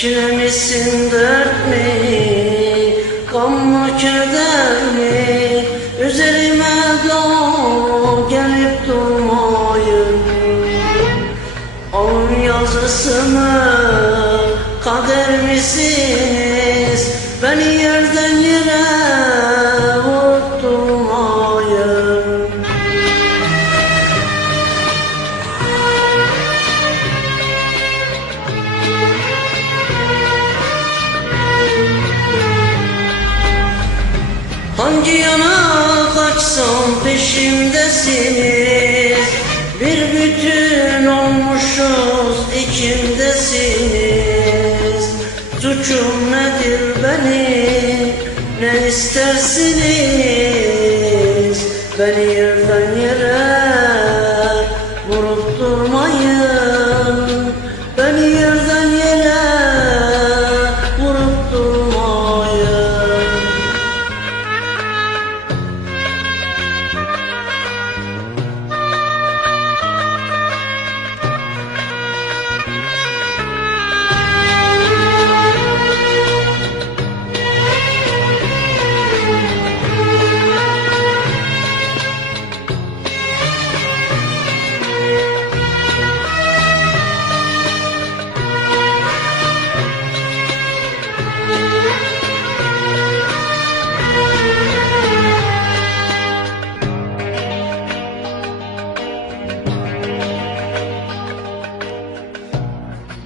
Çile misin dert mi? Gam mı keder mi? Üzerime doğ gelip durmayın Onun yazısını kader misiniz? Beni yerden yere Hangi yana kaçsam peşimdesiniz? Bir bütün olmuşuz içimdesiniz Suçum nedir benim ne istersiniz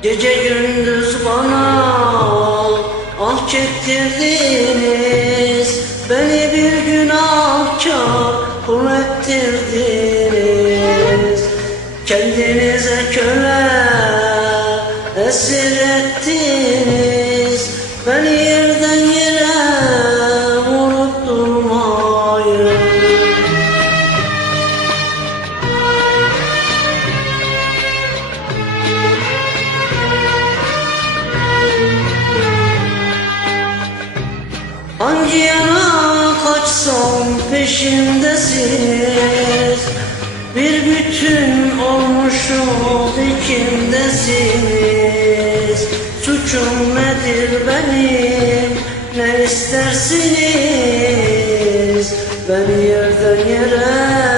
Gece gündüz bana ah çektirdiniz. Beni bir günahkar kul ettirdiniz Kendinize köle esir ettiniz. Beni peşindesiniz Bir bütün olmuşuz ikimdesiniz Suçum nedir benim? Ne istersiniz? Beni yerden yere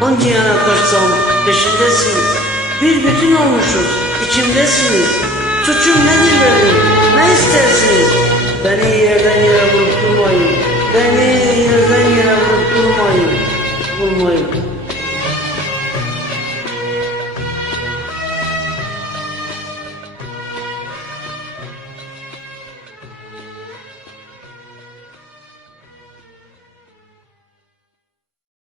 Hangi yana kaçsam peşindesiniz Bir bütün olmuşuz içimdesiniz Suçum nedir benim? Ne istersiniz Beni yerden yere vurup durmayın Beni yerden yere vurup durmayın Vurmayın